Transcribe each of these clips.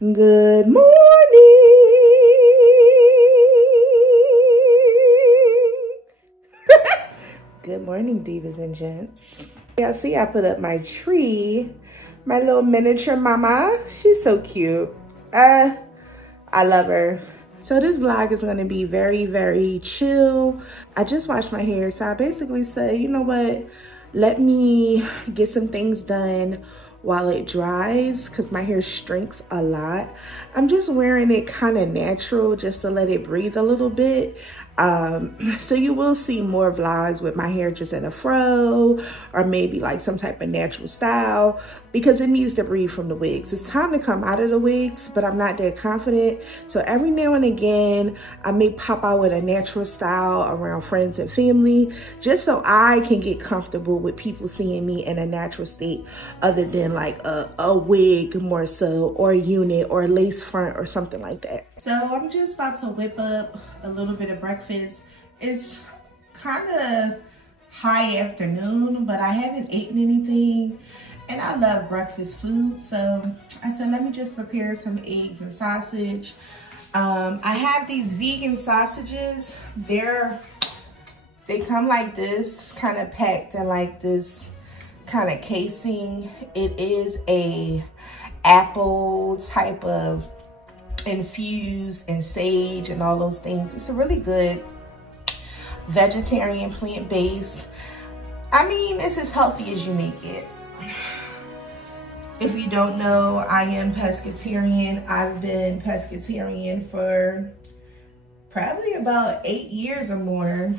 Good morning. Good morning, divas and gents. Yeah, see, I put up my tree. My little miniature mama. She's so cute. I love her. So this vlog is gonna be very, very chill. I just washed my hair, so I basically said, you know what? Let me get some things done while it dries, because my hair shrinks a lot. I'm just wearing it kind of natural just to let it breathe a little bit. So you will see more vlogs with my hair just in a fro, or maybe like some type of natural style, because it needs to breathe from the wigs. It's time to come out of the wigs, but I'm not that confident. So every now and again, I may pop out with a natural style around friends and family, just so I can get comfortable with people seeing me in a natural state, other than like a wig more so, or a unit, or a lace front, or something like that. So I'm just about to whip up a little bit of breakfast. It's kind of high afternoon, but I haven't eaten anything, and I love breakfast food. So I said, let me just prepare some eggs and sausage. I have these vegan sausages. They come like this, kind of packed in like this kind of casing. It is a apple type of infused and sage and all those things. It's a really good vegetarian, plant-based. I mean, it's as healthy as you make it. If you don't know, I am pescatarian. I've been pescatarian for probably about 8 years or more.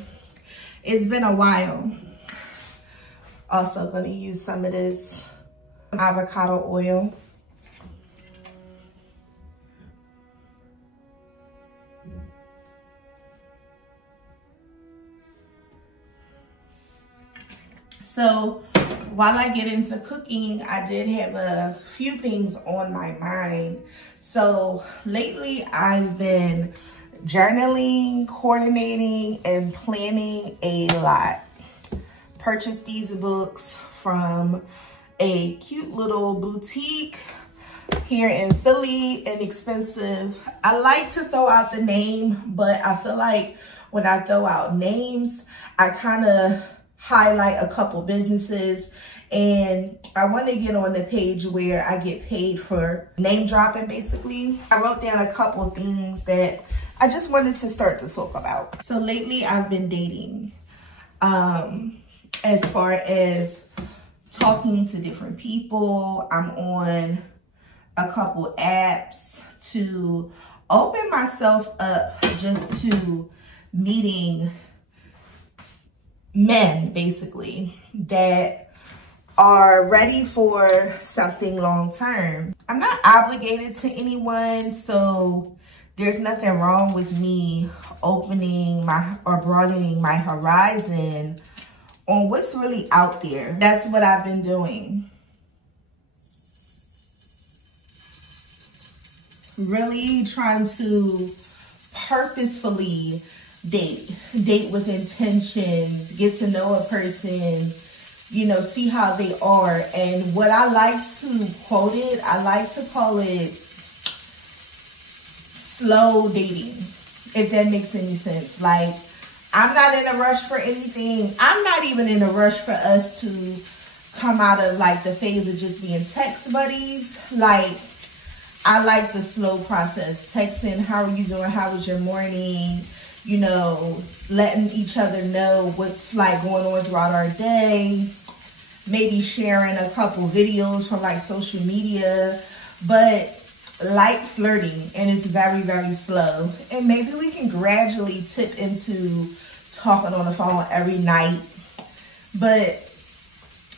It's been a while. Also gonna use some of this avocado oil. So while I get into cooking, I did have a few things on my mind. So lately I've been journaling, coordinating, and planning a lot. Purchased these books from a cute little boutique here in Philly, inexpensive. I like to throw out the name, but I feel like when I throw out names, I kind of highlight a couple businesses, and I want to get on the page where I get paid for name dropping, basically. I wrote down a couple things that I just wanted to start to talk about. So lately I've been dating, as far as talking to different people. I'm on a couple apps to open myself up just to meeting men, basically, that are ready for something long term. I'm not obligated to anyone, so there's nothing wrong with me opening my or broadening my horizon on what's really out there. That's what I've been doing. Really trying to purposefully date with intentions, get to know a person, you know, see how they are. And what I like to quote it, I like to call it slow dating, if that makes any sense. Like, I'm not in a rush for anything. I'm not even in a rush for us to come out of like the phase of just being text buddies. Like, I like the slow process. Texting, how are you doing? How was your morning? You know, letting each other know what's like going on throughout our day. Maybe sharing a couple videos from like social media, but light flirting, and it's very, very slow. And maybe we can gradually tip into talking on the phone every night. But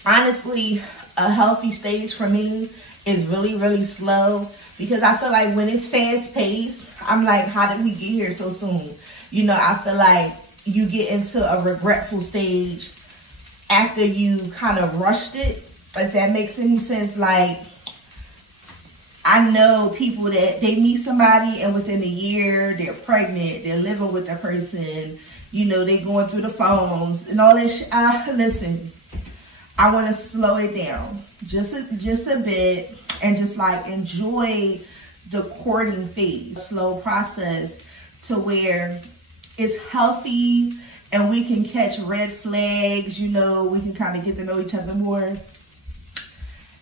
honestly, a healthy stage for me is really, really slow, because I feel like when it's fast paced, I'm like, how did we get here so soon? You know, I feel like you get into a regretful stage after you kind of rushed it, if that makes any sense. Like, I know people that they meet somebody and within a year they're pregnant, they're living with the person, you know, they going through the phones and all that shit. Listen, I want to slow it down just a bit and just like enjoy the courting phase, slow process to where it's healthy and we can catch red flags, you know, we can kind of get to know each other more.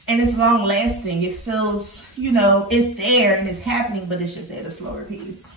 And it's long lasting. It feels, you know, it's there and it's happening, but it's just at a slower pace.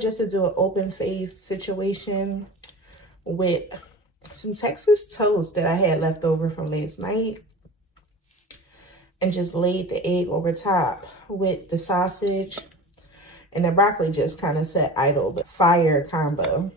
Just to do an open face situation with some Texas toast that I had left over from last night, and just laid the egg over top with the sausage, and the broccoli just kind of sat idle, but fire combo.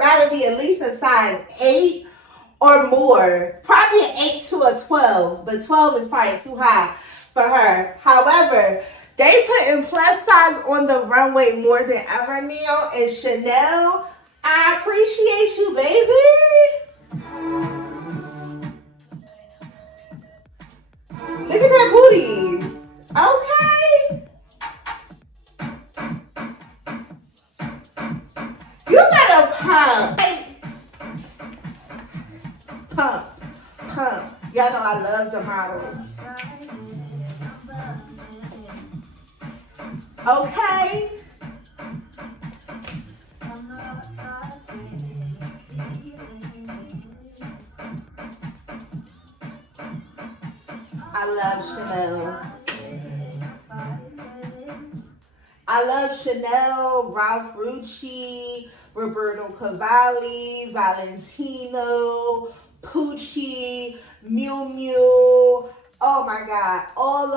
Gotta be at least a size 8 or more. Probably an 8 to a 12, but 12 is probably too high for her. However, they putting plus size on the runway more than ever now, and Chanel, I appreciate you, baby. I love the model. Okay. I love Chanel. I love Chanel, Ralph Rucci, Roberto Cavalli, Valentino, Pucci, Miu Miu. Oh my God, all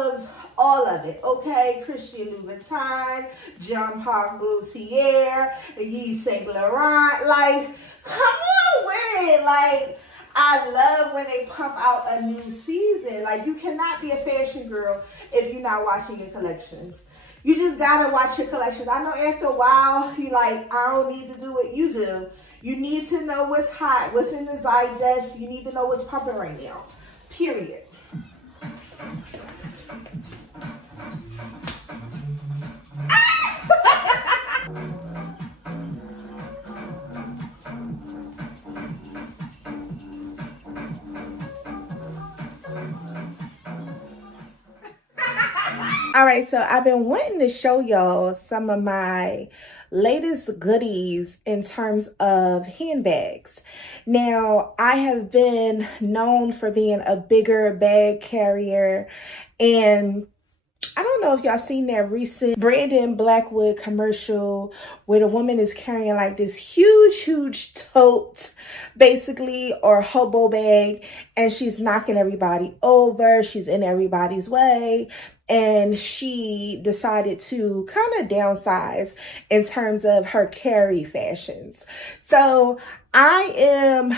of it, okay? Christian Louboutin, Jean Paul Gaultier, Yves Saint Laurent. Like, come on with it. Like, I love when they pump out a new season. Like, you cannot be a fashion girl if you're not watching your collections. You just gotta watch your collections. I know after a while, you're like, I don't need to do what you do. You need to know what's hot, what's in the zeitgeist. You need to know what's pumping right now, period. All right, so I've been wanting to show y'all some of my latest goodies in terms of handbags. Now, I have been known for being a bigger bag carrier, and I don't know if y'all seen that recent Brandon Blackwood commercial where the woman is carrying like this huge tote, basically, or hobo bag, and she's knocking everybody over. She's in everybody's way. And she decided to kind of downsize in terms of her carry fashions. So I am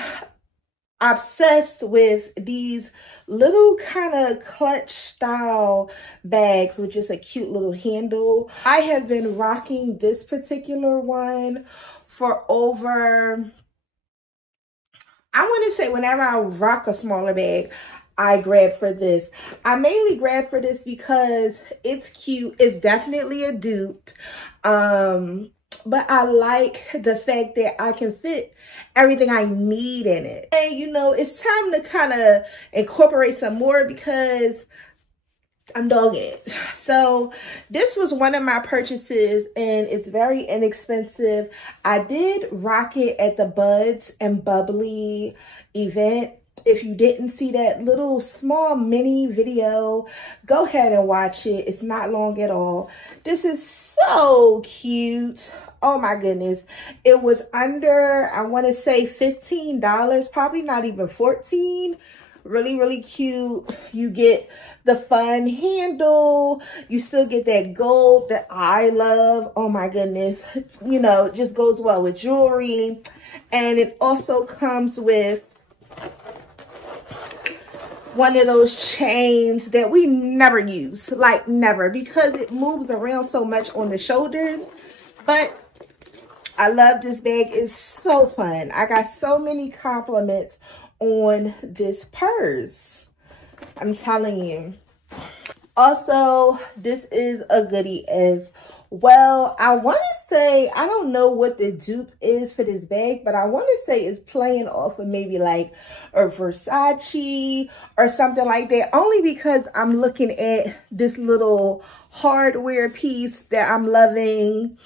obsessed with these little kind of clutch style bags with just a cute little handle. I have been rocking this particular one for over, I want to say whenever I rock a smaller bag, I grab for this. I mainly grab for this because it's cute. It's definitely a dupe. But I like the fact that I can fit everything I need in it. And you know, it's time to kind of incorporate some more because I'm dogging it. So this was one of my purchases and it's very inexpensive. I did rock it at the Buds and Bubbly event. If you didn't see that little small mini video, go ahead and watch it. It's not long at all. This is so cute. Oh my goodness. It was under, I want to say $15, probably not even $14. Really cute. You get the fun handle. You still get that gold that I love. Oh my goodness. You know, just goes well with jewelry. And it also comes with one of those chains that we never use, like never, because it moves around so much on the shoulders. But I love this bag. It's so fun. I got so many compliments on this purse, I'm telling you. Also, this is a goodie as well. I want to say, I don't know what the dupe is for this bag, but I want to say it's playing off of maybe like a Versace or something like that, only because I'm looking at this little hardware piece that I'm loving.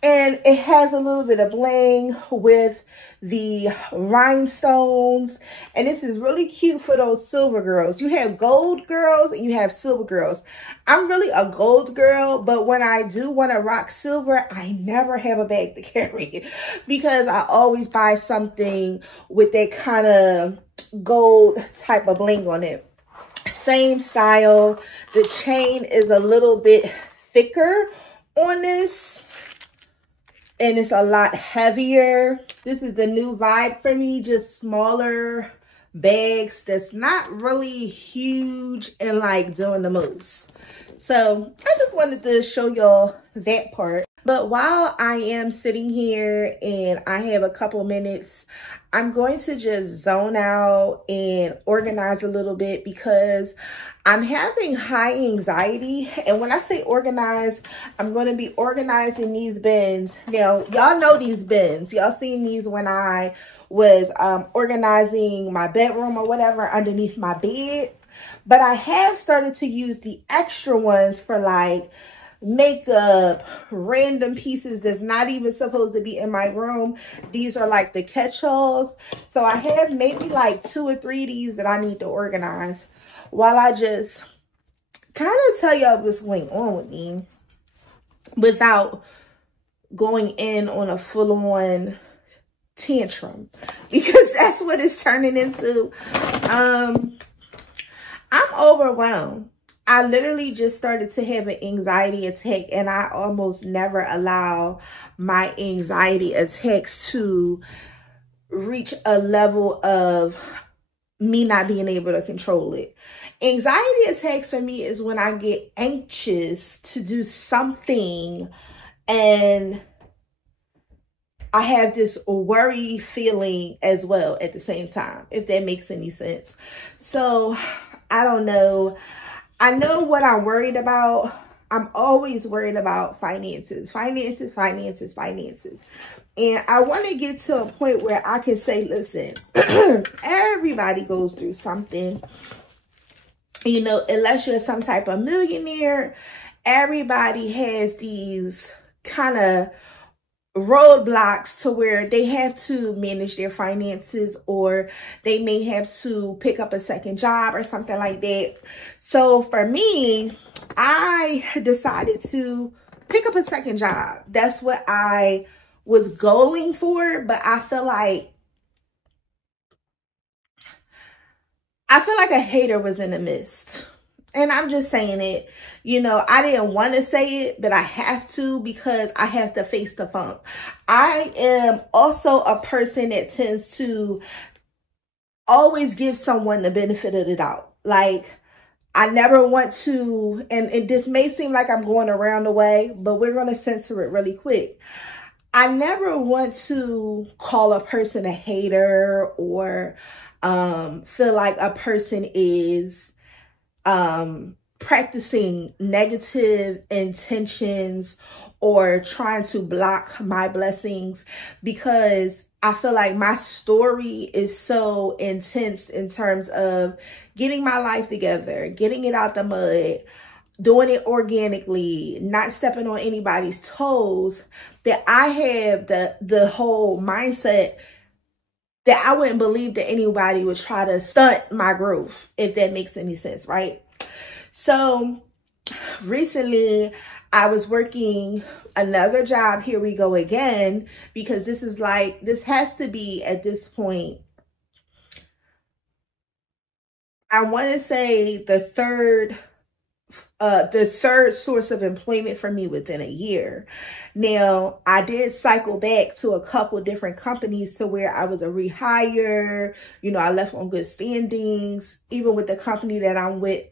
And it has a little bit of bling with the rhinestones. And this is really cute for those silver girls. You have gold girls and you have silver girls. I'm really a gold girl, but when I do want to rock silver, I never have a bag to carry because I always buy something with that kind of gold type of bling on it. Same style. The chain is a little bit thicker on this. And it's a lot heavier. This is the new vibe for me, just smaller bags that's not really huge and like doing the most. So I just wanted to show y'all that part. But while I am sitting here and I have a couple minutes, I'm going to just zone out and organize a little bit because I'm having high anxiety. And when I say organize, I'm going to be organizing these bins. Now, y'all know these bins. Y'all seen these when I was organizing my bedroom or whatever underneath my bed. But I have started to use the extra ones for like makeup, random pieces that's not even supposed to be in my room. These are like the catch-alls. So I have maybe like 2 or 3 of these that I need to organize while I just kind of tell y'all what's going on with me without going in on a full-on tantrum, because that's what it's turning into. I'm overwhelmed. I literally just started to have an anxiety attack, and I almost never allow my anxiety attacks to reach a level of me not being able to control it. Anxiety attacks for me is when I get anxious to do something and I have this worry feeling as well at the same time, if that makes any sense. So I don't know. I know what I'm worried about. I'm always worried about finances, finances, finances, finances. And I want to get to a point where I can say, listen, everybody goes through something. You know, unless you're some type of millionaire, everybody has these kind of roadblocks to where they have to manage their finances, or they may have to pick up a second job or something like that. So for me, I decided to pick up a second job. That's what I was going for, but I feel like a hater was in the midst. And I'm just saying it, you know, I didn't want to say it, but I have to, because I have to face the funk. I am also a person that tends to always give someone the benefit of the doubt. Like, I never want to, and this may seem like I'm going around the way, but we're going to censor it really quick. I never want to call a person a hater or feel like a person is practicing negative intentions or trying to block my blessings, because I feel like my story is so intense in terms of getting my life together, getting it out the mud, doing it organically, not stepping on anybody's toes, that I have the whole mindset that I wouldn't believe that anybody would try to stunt my growth, if that makes any sense, right? So recently I was working another job. Here we go again, because this is like, this has to be at this point, I want to say the third source of employment for me within a year. Now, I did cycle back to a couple different companies to where I was a rehire. You know, I left on good standings, even with the company that I'm with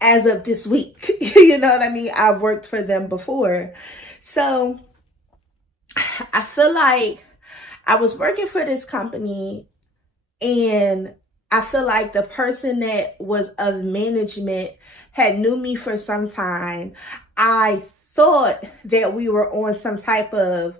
as of this week. You know what I mean? I've worked for them before. So I feel like I was working for this company, and I feel like the person that was of management had knew me for some time. I thought that we were on some type of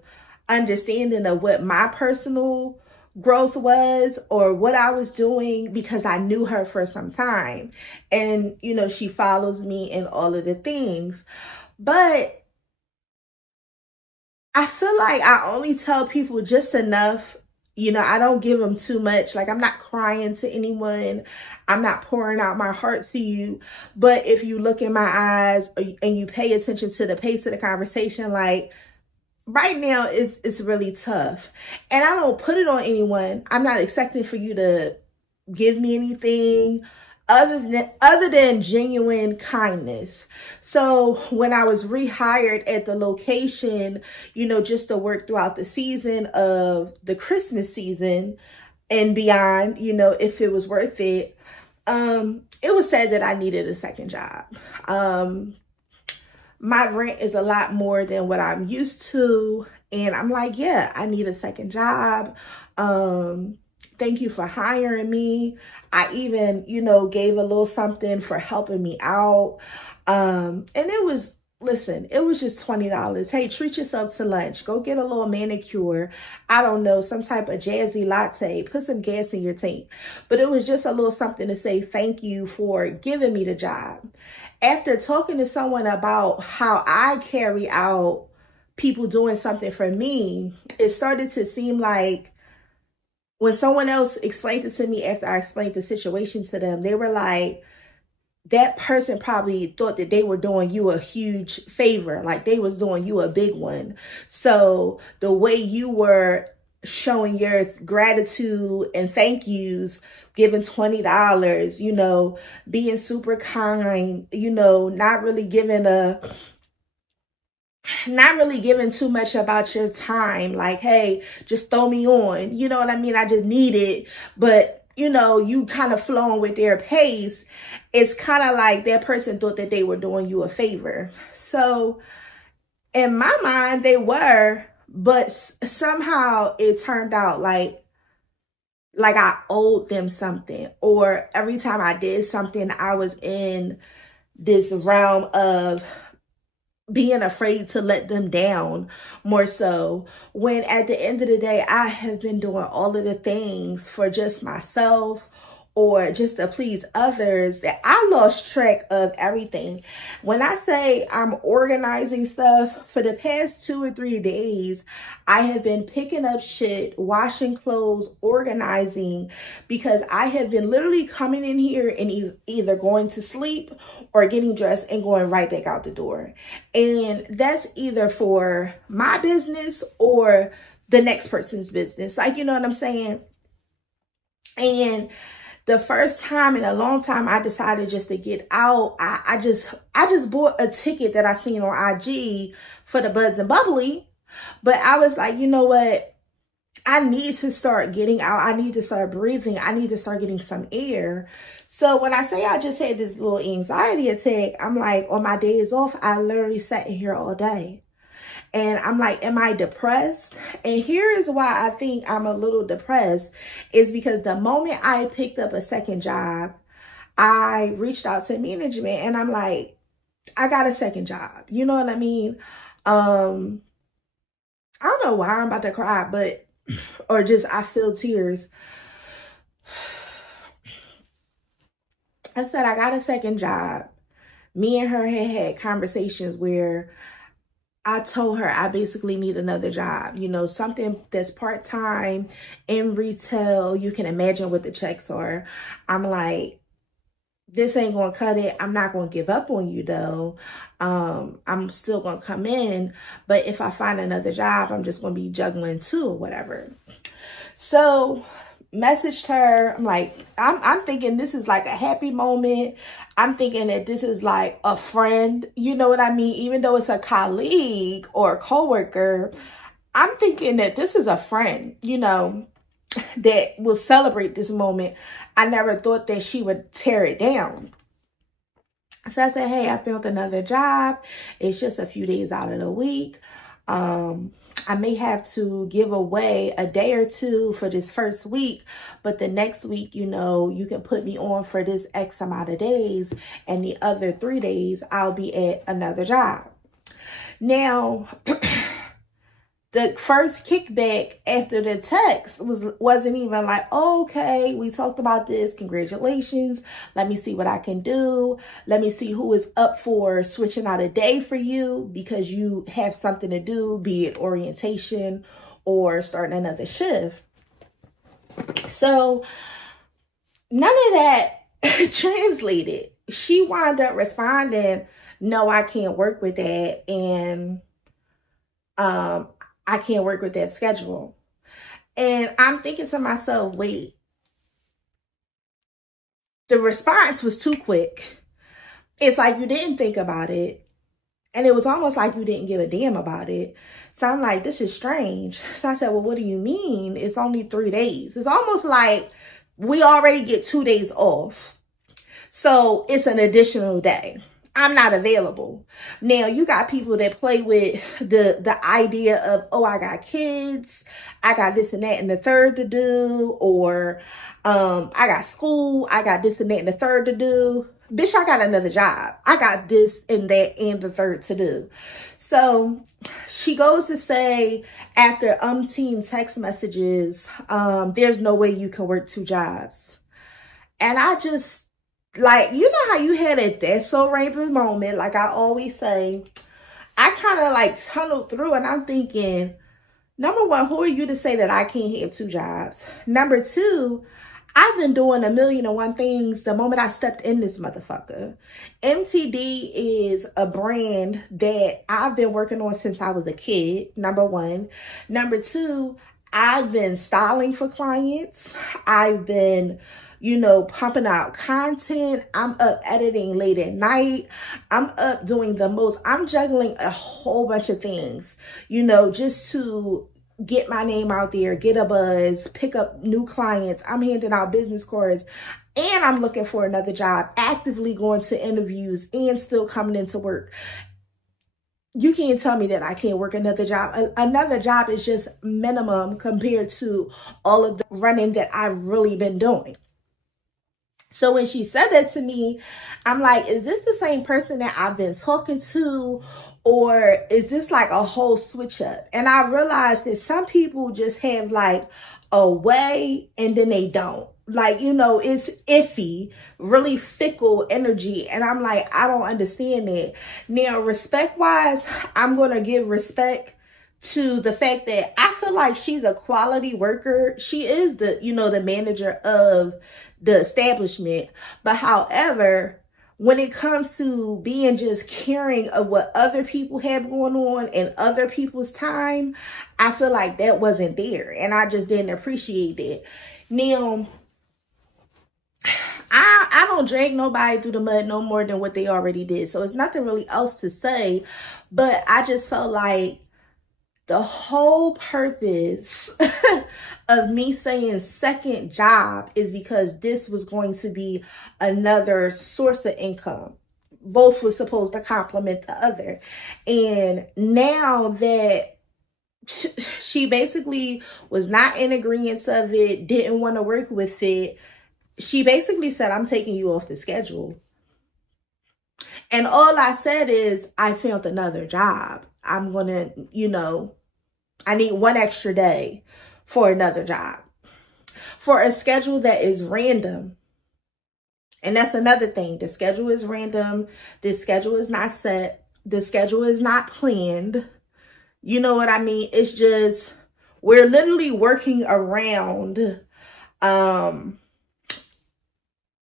understanding of what my personal growth was or what I was doing, because I knew her for some time. And, you know, she follows me in all of the things. But I feel like I only tell people just enough. You know, I don't give them too much. Like, I'm not crying to anyone. I'm not pouring out my heart to you. But if you look in my eyes and you pay attention to the pace of the conversation, like, right now it's really tough. And I don't put it on anyone. I'm not expecting for you to give me anything other than genuine kindness. So when I was rehired at the location, you know, just to work throughout the season of the Christmas season and beyond, you know, if it was worth it, it was said that I needed a second job. My rent is a lot more than what I'm used to. And I'm like, yeah, I need a second job. Thank you for hiring me. I even, you know, gave a little something for helping me out. And it was listen, it was just $20. Hey, treat yourself to lunch. Go get a little manicure. I don't know, some type of jazzy latte. Put some gas in your tank. But it was just a little something to say thank you for giving me the job. After talking to someone about how I carry out people doing something for me, it started to seem like when someone else explained it to me after I explained the situation to them, they were like, that person probably thought that they were doing you a huge favor, like they was doing you a big one. So the way you were showing your gratitude and thank yous, giving $20, you know, being super kind, you know, not really giving too much about your time. Like, hey, just throw me on. You know what I mean? I just need it. But, you know, you kind of flowing with their pace. It's kind of like that person thought that they were doing you a favor. So in my mind, they were, but somehow it turned out like I owed them something, or every time I did something, I was in this realm of being afraid to let them down more so, when at the end of the day, I have been doing all of the things for just myself or just to please others that I lost track of everything. When I say I'm organizing stuff, for the past 2 or 3 days, I have been picking up shit, washing clothes, organizing, because I have been literally coming in here and either going to sleep or getting dressed and going right back out the door. And that's either for my business or the next person's business. Like, you know what I'm saying? And the first time in a long time I decided just to get out, I just bought a ticket that I seen on IG for the Buds and Bubbly. But I was like, you know what? I need to start getting out. I need to start breathing. I need to start getting some air. So when I say I just had this little anxiety attack, I'm like, on my days off, I literally sat in here all day. And I'm like, am I depressed? And here is why I think I'm a little depressed, is because the moment I picked up a second job, I reached out to management and I'm like, I got a second job. You know what I mean? I don't know why I'm about to cry, but, or just I feel tears. I said, I got a second job. Me and her had conversations where I told her I basically need another job, you know, something that's part-time in retail. You can imagine what the checks are. I'm like, this ain't gonna cut it. I'm not gonna give up on you though. I'm still gonna come in, but if I find another job, I'm just gonna be juggling too or whatever. So messaged her. I'm like, I'm thinking this is like a happy moment. I'm thinking that this is like a friend, you know what I mean? Even though it's a colleague or a coworker, I'm thinking that this is a friend, you know, that will celebrate this moment. I never thought that she would tear it down. So I said, hey, I found another job. It's just a few days out of the week. I may have to give away a day or two for this first week, but the next week, you know, you can put me on for this X amount of days, and the other 3 days I'll be at another job. Now, the first kickback after the text wasn't even like, oh, okay, we talked about this. Congratulations. Let me see what I can do. Let me see who is up for switching out a day for you because you have something to do, be it orientation or starting another shift. So none of that translated. She wound up responding, no, I can't work with that. And I can't work with that schedule. And I'm thinking to myself, wait, the response was too quick. It's like you didn't think about it. And it was almost like you didn't give a damn about it. So I'm like, this is strange. So I said, well, what do you mean? It's only 3 days. It's almost like we already get 2 days off. So it's an additional day. I'm not available. Now, you got people that play with the idea of, oh, I got kids, I got this and that and the third to do, or I got school, I got this and that and the third to do. bitch, I got another job. I got this and that and the third to do. So she goes to say, after umpteen text messages, there's no way you can work 2 jobs. And I just, like, you know how you had a that's so rainbow moment, like I always say. I kind of like tunneled through and I'm thinking, number one, who are you to say that I can't have 2 jobs? Number two, I've been doing 1,000,001 things the moment I stepped in this motherfucker. MTD is a brand that I've been working on since I was a kid, number one. Number two, I've been styling for clients. I've been, you know, pumping out content. I'm up editing late at night. I'm up doing the most. I'm juggling a whole bunch of things, you know, just to get my name out there, get a buzz, pick up new clients. I'm handing out business cards and I'm looking for another job, actively going to interviews and still coming into work. You can't tell me that I can't work another job. Another job is just minimum compared to all of the running that I've really been doing. So when she said that to me, I'm like, is this the same person that I've been talking to? Or is this like a whole switch up? And I realized that some people just have like a way and then they don't. Like, you know, it's iffy, really fickle energy. And I'm like, I don't understand that. Now, respect-wise, I'm going to give respect to the fact that I feel like she's a quality worker. She is the, you know, the manager of the establishment. But however, when it comes to being just caring of what other people have going on and other people's time, I feel like that wasn't there. And I just didn't appreciate it. Now, I don't drag nobody through the mud no more than what they already did. So it's nothing really else to say. But I just felt like the whole purpose of me saying second job is because this was going to be another source of income. Both were supposed to complement the other. And now that she basically was not in agreement of it, didn't want to work with it, she basically said, I'm taking you off the schedule. And all I said is, I found another job. I'm going to, you know, I need 1 extra day for another job. For a schedule that is random. And that's another thing. The schedule is random. The schedule is not set. The schedule is not planned. You know what I mean? It's just, we're literally working around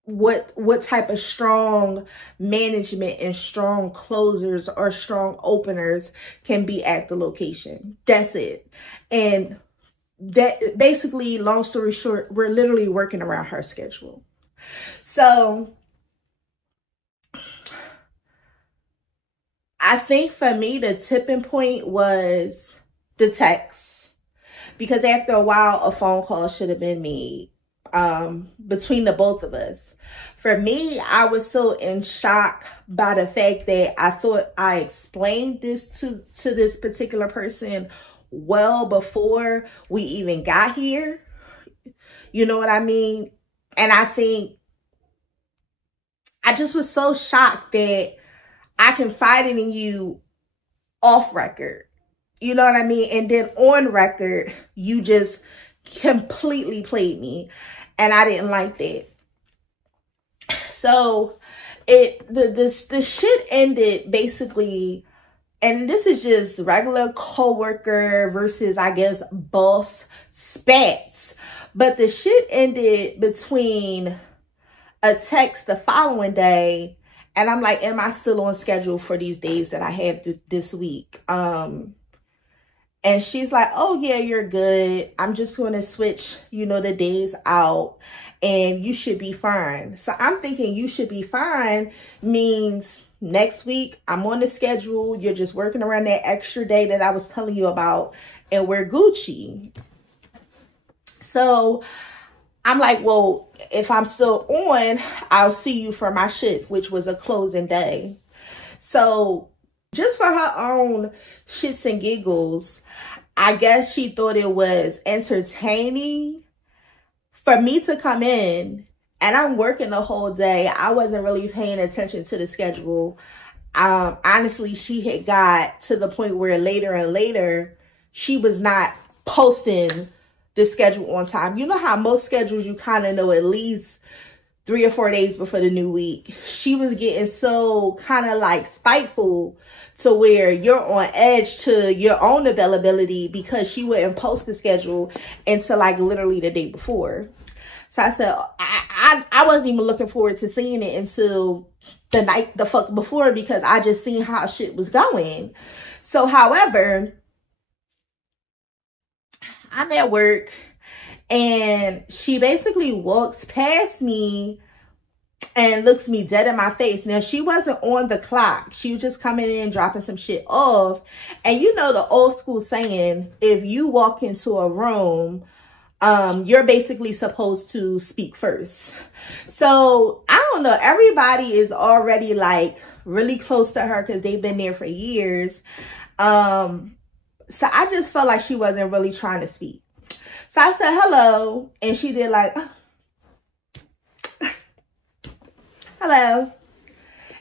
what type of strong management and strong closers or strong openers can be at the location. That's it. And that basically, long story short, we're literally working around her schedule. So I think for me, the tipping point was the text, because after a while, a phone call should have been made between the both of us. For me, I was so in shock by the fact that I thought I explained this to this particular person well before we even got here. You know what I mean? And I think I just was so shocked that I confided in you off record. You know what I mean? And then on record, you just completely played me. And I didn't like that. So the shit ended basically, and this is just regular coworker versus, I guess, boss spats. But the shit ended between a text the following day, and I'm like, am I still on schedule for these days that I have this week? And she's like, oh yeah, you're good. I'm just going to switch, you know, the days out and you should be fine. So I'm thinking you should be fine means next week I'm on the schedule. You're just working around that extra day that I was telling you about and we're Gucci. So I'm like, well, if I'm still on, I'll see you for my shift, which was a closing day. So just for her own shits and giggles, I guess she thought it was entertaining for me to come in and I'm working the whole day. I wasn't really paying attention to the schedule. Honestly, she had got to the point where later and later, she was not posting the schedule on time. You know how most schedules you kind of know at least 3 or 4 days before the new week. She was getting so kind of like spiteful to where you're on edge to your own availability because she wouldn't post the schedule until like literally the day before. So I said, I wasn't even looking forward to seeing it until the night the fuck before because I just seen how shit was going. So, however, I'm at work and she basically walks past me and looks me dead in my face. Now, she wasn't on the clock. She was just coming in, dropping some shit off. And you know the old school saying, if you walk into a room, you're basically supposed to speak first. So, I don't know. Everybody is already like really close to her because they've been there for years. So, I just felt like she wasn't really trying to speak. So, I said hello. And she did like, hello.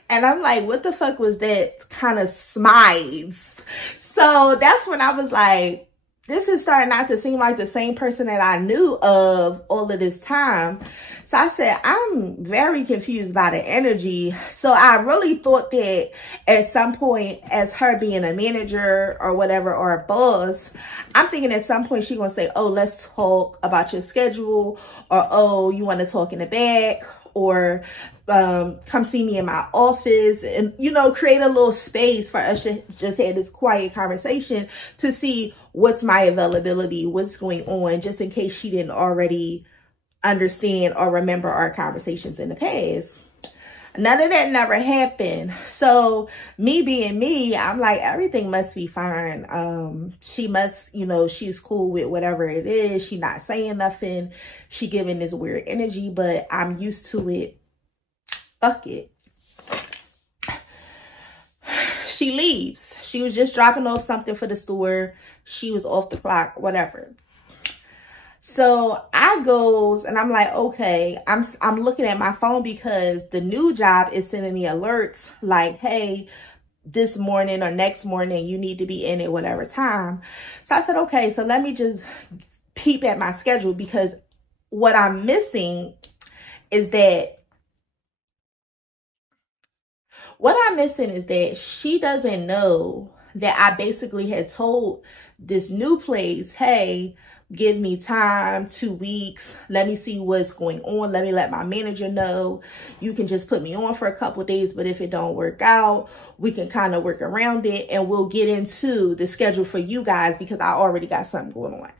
And I'm like, what the fuck was that kind of smize? So, that's when I was like, this is starting not to seem like the same person that I knew of all of this time. So I said, I'm very confused by the energy. So I really thought that at some point, as her being a manager or whatever, or a boss, I'm thinking at some point she's going to say, oh, let's talk about your schedule. Or, oh, you want to talk in the back? Or come see me in my office and, you know, create a little space for us to just have this quiet conversation to see what's my availability, what's going on, just in case she didn't already understand or remember our conversations in the past. None of that never happened. So me being me, I'm like, everything must be fine. She must, you know, she's cool with whatever it is. She not saying nothing. She giving this weird energy, but I'm used to it. Fuck it. She leaves. She was just dropping off something for the store. She was off the clock, whatever. So I goes and I'm like, okay, I'm looking at my phone because the new job is sending me alerts like, hey, this morning or next morning, you need to be in at whatever time. So I said, okay, so let me just peep at my schedule because what I'm missing is that she doesn't know that I basically had told this new place, hey, give me time, 2 weeks. Let me see what's going on. Let me let my manager know. You can just put me on for a couple of days, but if it don't work out, we can kind of work around it and we'll get into the schedule for you guys because I already got something going on.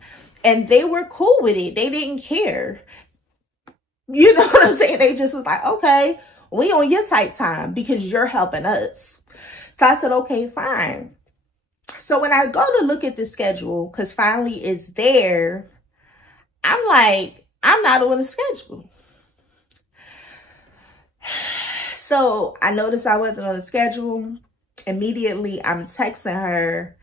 And they were cool with it. They didn't care. You know what I'm saying? They just was like, okay, we on your tight time because you're helping us. So I said, okay, fine. So when I go to look at the schedule, because finally it's there, I'm like, I'm not on the schedule. So I noticed I wasn't on the schedule. Immediately, I'm texting her,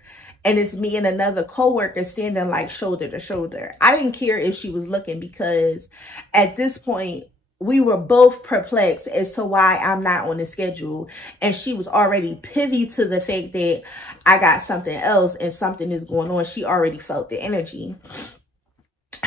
and it's me and another coworker standing like shoulder to shoulder. I didn't care if she was looking because at this point, we were both perplexed as to why I'm not on the schedule. And she was already privy to the fact that I got something else and something is going on. She already felt the energy.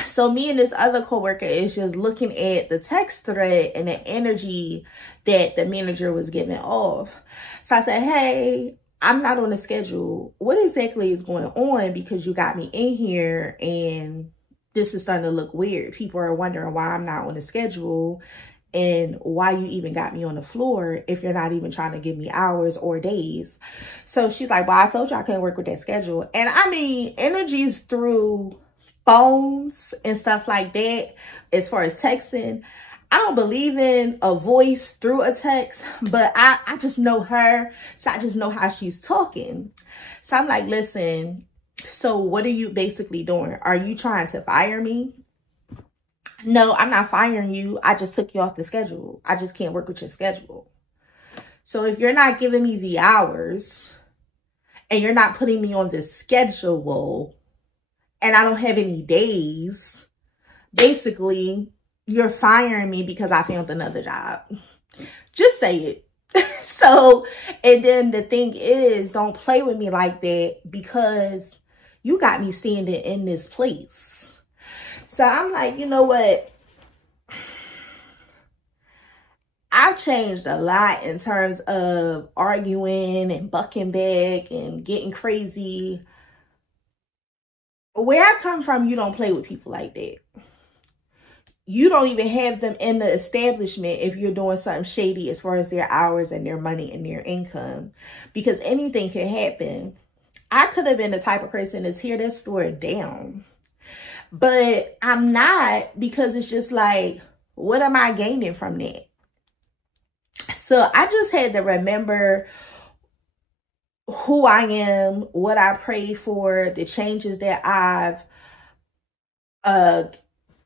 So me and this other coworker is just looking at the text thread and the energy that the manager was giving off. So I said, hey, I'm not on the schedule. What exactly is going on? Because you got me in here and this is starting to look weird. People are wondering why I'm not on the schedule and why you even got me on the floor if you're not even trying to give me hours or days. So she's like, well, I told you I couldn't work with that schedule. And I mean, energies through phones and stuff like that, as far as texting, I don't believe in a voice through a text, but I just know her. So I just know how she's talking. So I'm like, listen, so what are you basically doing? Are you trying to fire me? No, I'm not firing you. I just took you off the schedule. I just can't work with your schedule. So if you're not giving me the hours and you're not putting me on the schedule and I don't have any days, basically, you're firing me because I found another job. Just say it. So, and then the thing is, don't play with me like that because you got me standing in this place. So I'm like, you know what? I've changed a lot in terms of arguing and bucking back and getting crazy. Where I come from, you don't play with people like that. You don't even have them in the establishment if you're doing something shady as far as their hours and their money and their income. Because anything can happen. I could have been the type of person to tear that store down. But I'm not, because it's just like, what am I gaining from that? So I just had to remember who I am, what I prayed for, the changes that I've,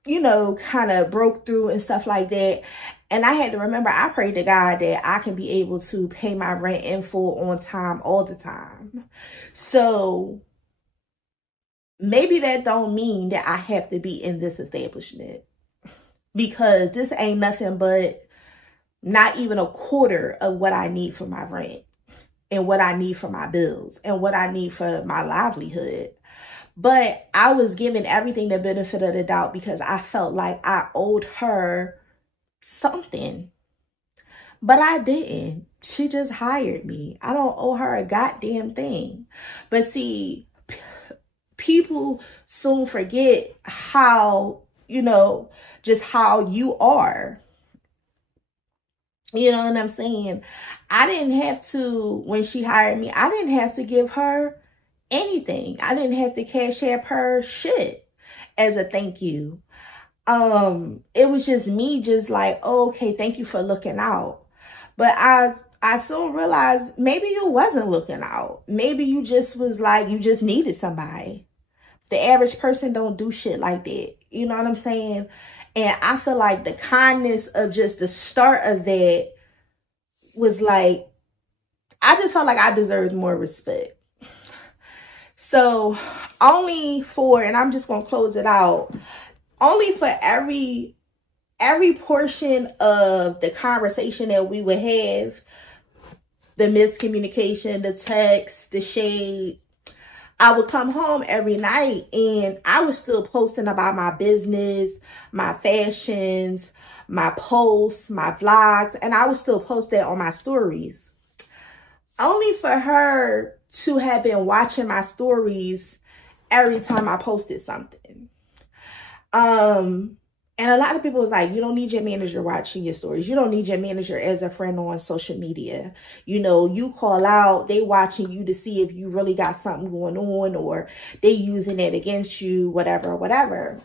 you know, kind of broke through and stuff like that. And I had to remember, I prayed to God that I can be able to pay my rent in full on time all the time. So maybe that don't mean that I have to be in this establishment, because this ain't nothing but not even a quarter of what I need for my rent and what I need for my bills and what I need for my livelihood. But I was given everything the benefit of the doubt because I felt like I owed her something. But I didn't. She just hired me. I don't owe her a goddamn thing. But see, people soon forget how, you know, just how you are. You know what I'm saying? I didn't have to, when she hired me, I didn't have to give her anything. I didn't have to cash app her shit as a thank you. It was just me just like, oh, okay, thank you for looking out. But I soon realized maybe you wasn't looking out. Maybe you just was like, you just needed somebody. The average person don't do shit like that. You know what I'm saying? And I feel like the kindness of just the start of that was like, I just felt like I deserved more respect. So only for, and I'm just going to close it out, only for every portion of the conversation that we would have, the miscommunication, the text, the shade, I would come home every night and I was still posting about my business, my fashions, my posts, my vlogs, and I would still post that on my stories. Only for her to have been watching my stories every time I posted something. And a lot of people was like, you don't need your manager watching your stories. You don't need your manager as a friend on social media. You know, you call out, they watching you to see if you really got something going on or they using it against you, whatever, whatever.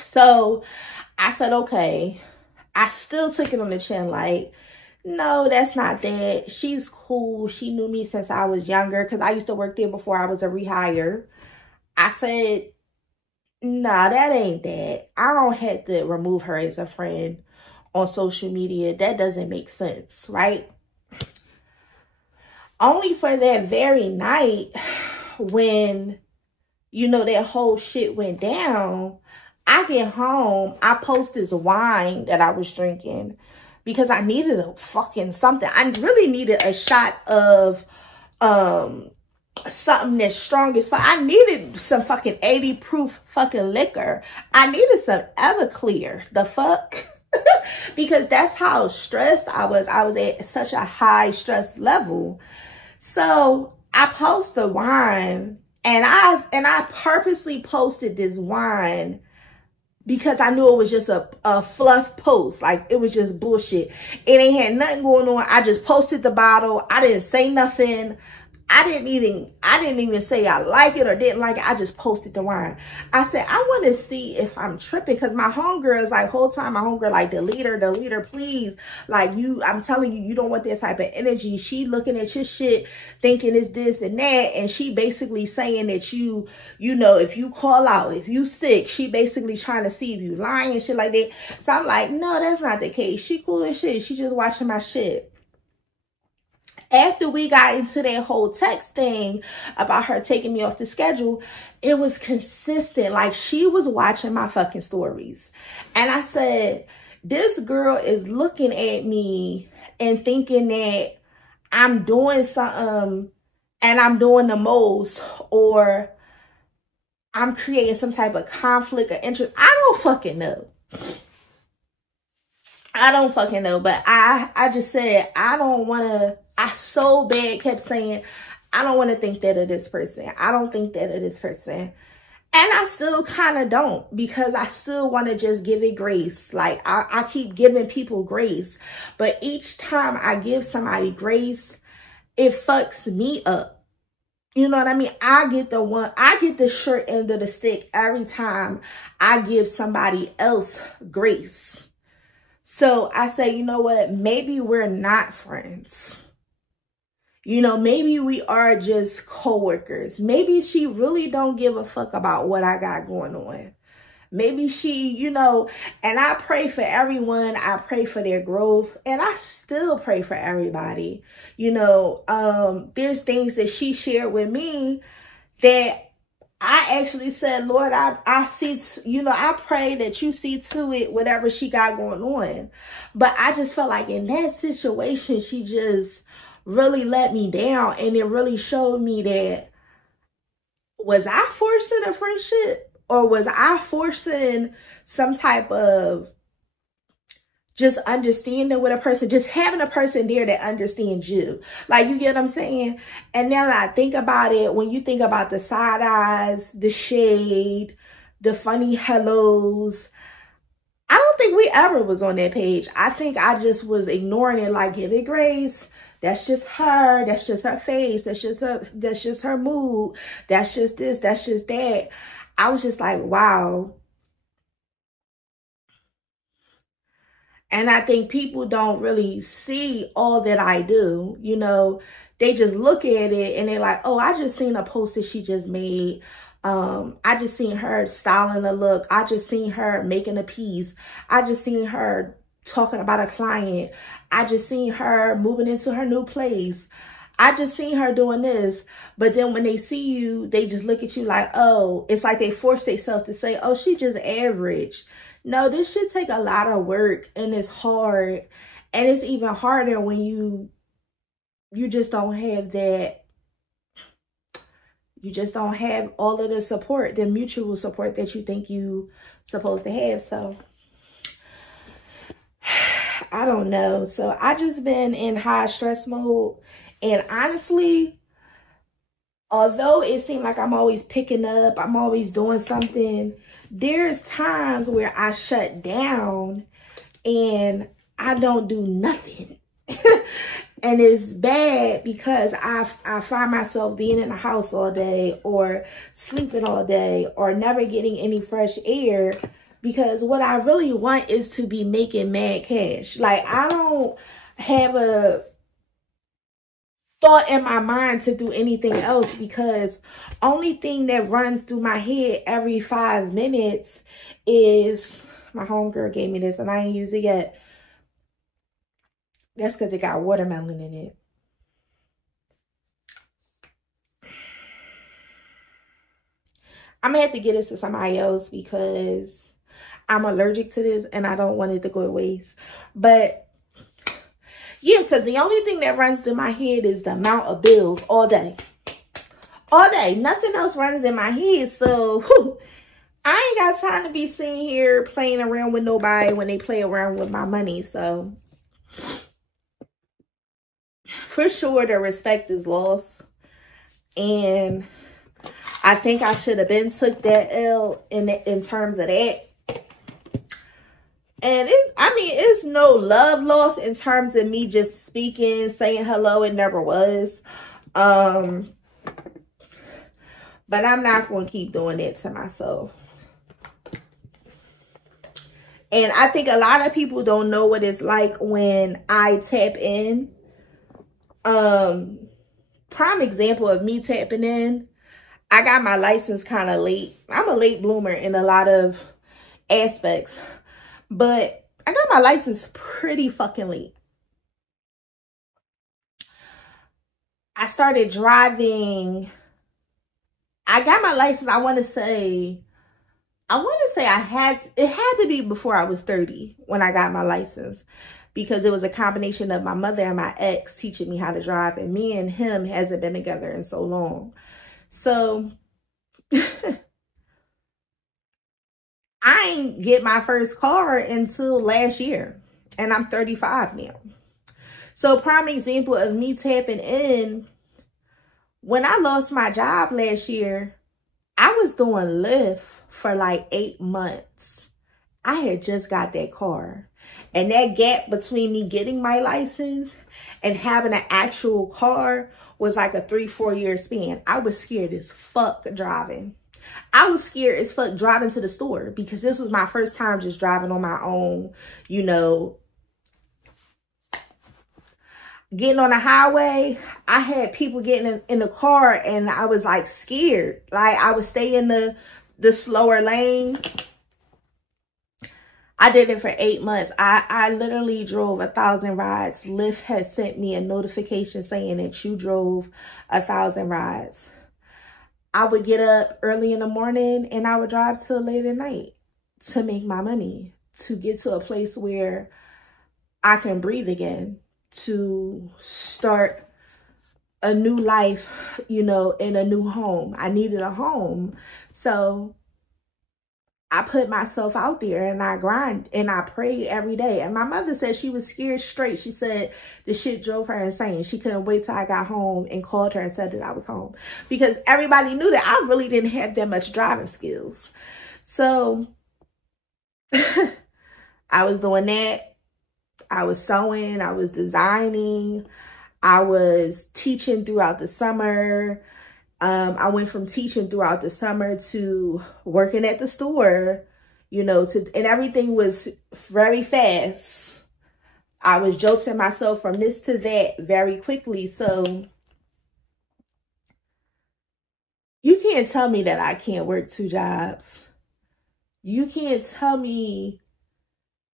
So I said, okay. I still took it on the chin like, no, that's not that. She's cool. She knew me since I was younger because I used to work there before I was a rehire. I said, nah, that ain't that. I don't have to remove her as a friend on social media. That doesn't make sense, right? Only for that very night when, you know, that whole shit went down, I get home, I post this wine that I was drinking because I needed a fucking something. I really needed a shot of something that's strong as fuck. I needed some fucking 80 proof fucking liquor. I needed some Everclear. The fuck? Because that's how stressed I was. I was at such a high stress level. So I post the wine and I purposely posted this wine because I knew it was just a fluff post. Like, it was just bullshit. It ain't had nothing going on. I just posted the bottle. I didn't say nothing. I didn't even say I like it or didn't like it. I just posted the wine. I said, I want to see if I'm tripping. Because my homegirl is like, whole time my homegirl like, delete her, please. Like, I'm telling you, you don't want that type of energy. She looking at your shit, thinking it's this and that. And she basically saying that you know, if you call out, if you sick, she basically trying to see if you lying and shit like that. So I'm like, no, that's not the case. She cool as shit. She just watching my shit. After we got into that whole text thing about her taking me off the schedule, it was consistent. Like, she was watching my fucking stories. And I said, this girl is looking at me and thinking that I'm doing something and I'm doing the most, or I'm creating some type of conflict or interest. I don't fucking know. I don't fucking know. But I just said, I don't want to, I so bad kept saying, I don't want to think that of this person. I don't think that of this person. And I still kind of don't, because I still want to just give it grace. Like, I keep giving people grace. But each time I give somebody grace, it fucks me up. You know what I mean? I get the short end of the stick every time I give somebody else grace. So I say, you know what? Maybe we're not friends. You know, maybe we are just coworkers. Maybe she really don't give a fuck about what I got going on. Maybe she, you know, and I pray for everyone. I pray for their growth, and I still pray for everybody. You know, there's things that she shared with me that I actually said, Lord, I see, you know, I pray that you see to it, whatever she got going on. But I just felt like in that situation, she just really let me down. And it really showed me that, was I forcing a friendship, or was I forcing some type of just understanding with a person, just having a person there that understands you? Like, you get what I'm saying? And now that I think about it, when you think about the side eyes, the shade, the funny hellos, I don't think we ever was on that page. I think I just was ignoring it, like, give it grace. That's just her. That's just her face. That's just her mood. That's just this. That's just that. I was just like, wow. And I think people don't really see all that I do. You know, they just look at it and they're like, oh, I just seen a post that she just made. I just seen her styling a look. I just seen her making a piece. I just seen her talking about a client. I just seen her moving into her new place. I just seen her doing this. But then when they see you, they just look at you like, oh, it's like they force themselves to say, oh, she just average. No, this should take a lot of work, and it's hard. And it's even harder when you just don't have that. You just don't have all of the support, the mutual support that you think you supposed to have. So I don't know. So I just been in high stress mode. And honestly, although it seemed like I'm always picking up, I'm always doing something, there's times where I shut down and I don't do nothing. And it's bad because I find myself being in the house all day, or sleeping all day, or never getting any fresh air, because what I really want is to be making mad cash. Like, I don't have a thought in my mind to do anything else, because only thing that runs through my head every 5 minutes is, my homegirl gave me this and I ain't used it yet. That's because it got watermelon in it. I'm gonna have to get this to somebody else because I'm allergic to this and I don't want it to go to waste. But yeah, because the only thing that runs through my head is the amount of bills all day. All day. Nothing else runs in my head. So I ain't got time to be sitting here playing around with nobody when they play around with my money. So for sure, the respect is lost. And I think I should have been took that L in terms of that. And it's no love lost in terms of me just speaking, saying hello. It never was. But I'm not going to keep doing it to myself. And I think a lot of people don't know what it's like when I tap in. Prime example of me tapping in. I got my license kind of late. I'm a late bloomer in a lot of aspects. But I got my license pretty fucking late. started driving. I got my license, I want to say it had to be before I was 30 when I got my license, because it was a combination of my mother and my ex teaching me how to drive, and me and him hasn't been together in so long. So I ain't get my first car until last year, and I'm 35 now. So prime example of me tapping in, when I lost my job last year, I was doing Lyft for like 8 months. I had just got that car. And that gap between me getting my license and having an actual car was like a 3-4 year span. I was scared as fuck driving. I was scared as fuck driving to the store, because this was my first time just driving on my own, you know. Getting on the highway, I had people getting in the car, and I was like scared. Like, I would stay in the slower lane. I did it for 8 months. I literally drove 1,000 rides. Lyft has sent me a notification saying that you drove 1,000 rides. I would get up early in the morning and I would drive till late at night to make my money, to get to a place where I can breathe again, to start a new life, you know, in a new home. I needed a home. So I put myself out there and I grind and I pray every day. And my mother said she was scared straight. She said the shit drove her insane. She couldn't wait till I got home and called her and said that I was home, because everybody knew that I really didn't have that much driving skills. So I was doing that. I was sewing. I was designing. I was teaching throughout the summer. I went from teaching throughout the summer to working at the store, you know, and everything was very fast. I was jolting myself from this to that very quickly. So you can't tell me that I can't work 2 jobs. You can't tell me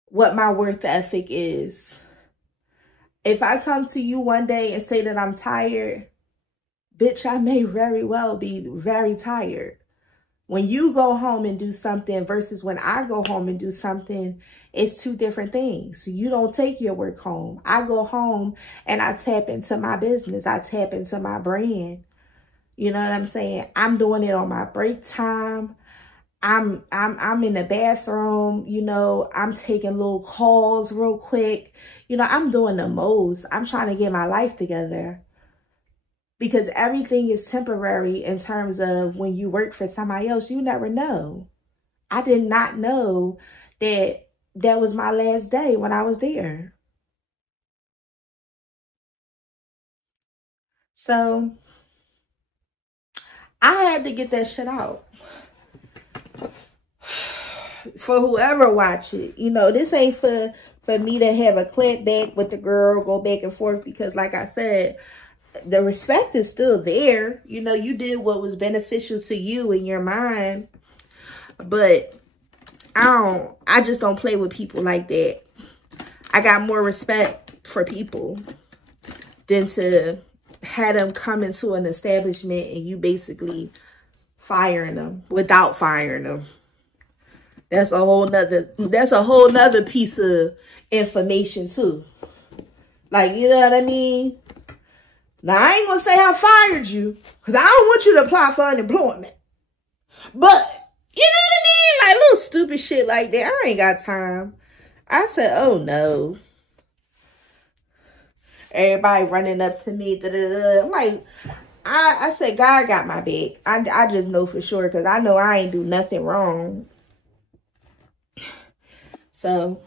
what my work ethic is. If I come to you one day and say that I'm tired, bitch, I may very well be very tired. When you go home and do something versus when I go home and do something, it's 2 different things. You don't take your work home. I go home and I tap into my business. I tap into my brand. You know what I'm saying? I'm doing it on my break time. I'm in the bathroom, you know, I'm taking little calls real quick. You know, I'm doing the most. I'm trying to get my life together. Because everything is temporary in terms of when you work for somebody else, you never know. I did not know that that was my last day when I was there. So I had to get that shit out. For whoever watch it, you know, this ain't for me to have a clap back with the girl, go back and forth, because like I said, the respect is still there. You know, you did what was beneficial to you in your mind. But I just don't play with people like that. I got more respect for people than to have them come into an establishment and you basically firing them without firing them. That's a whole nother piece of information too. Like, you know what I mean? Now, I ain't going to say I fired you, because I don't want you to apply for unemployment. But, you know what I mean? Like, little stupid shit like that. I ain't got time. I said, oh, no. Everybody running up to me. I'm like, I said, God got my back. I just know for sure, because I know I ain't do nothing wrong. So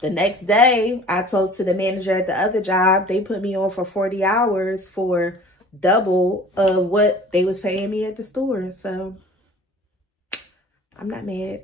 the next day, I talked to the manager at the other job. They put me on for 40 hours for double of what they was paying me at the store. So I'm not mad.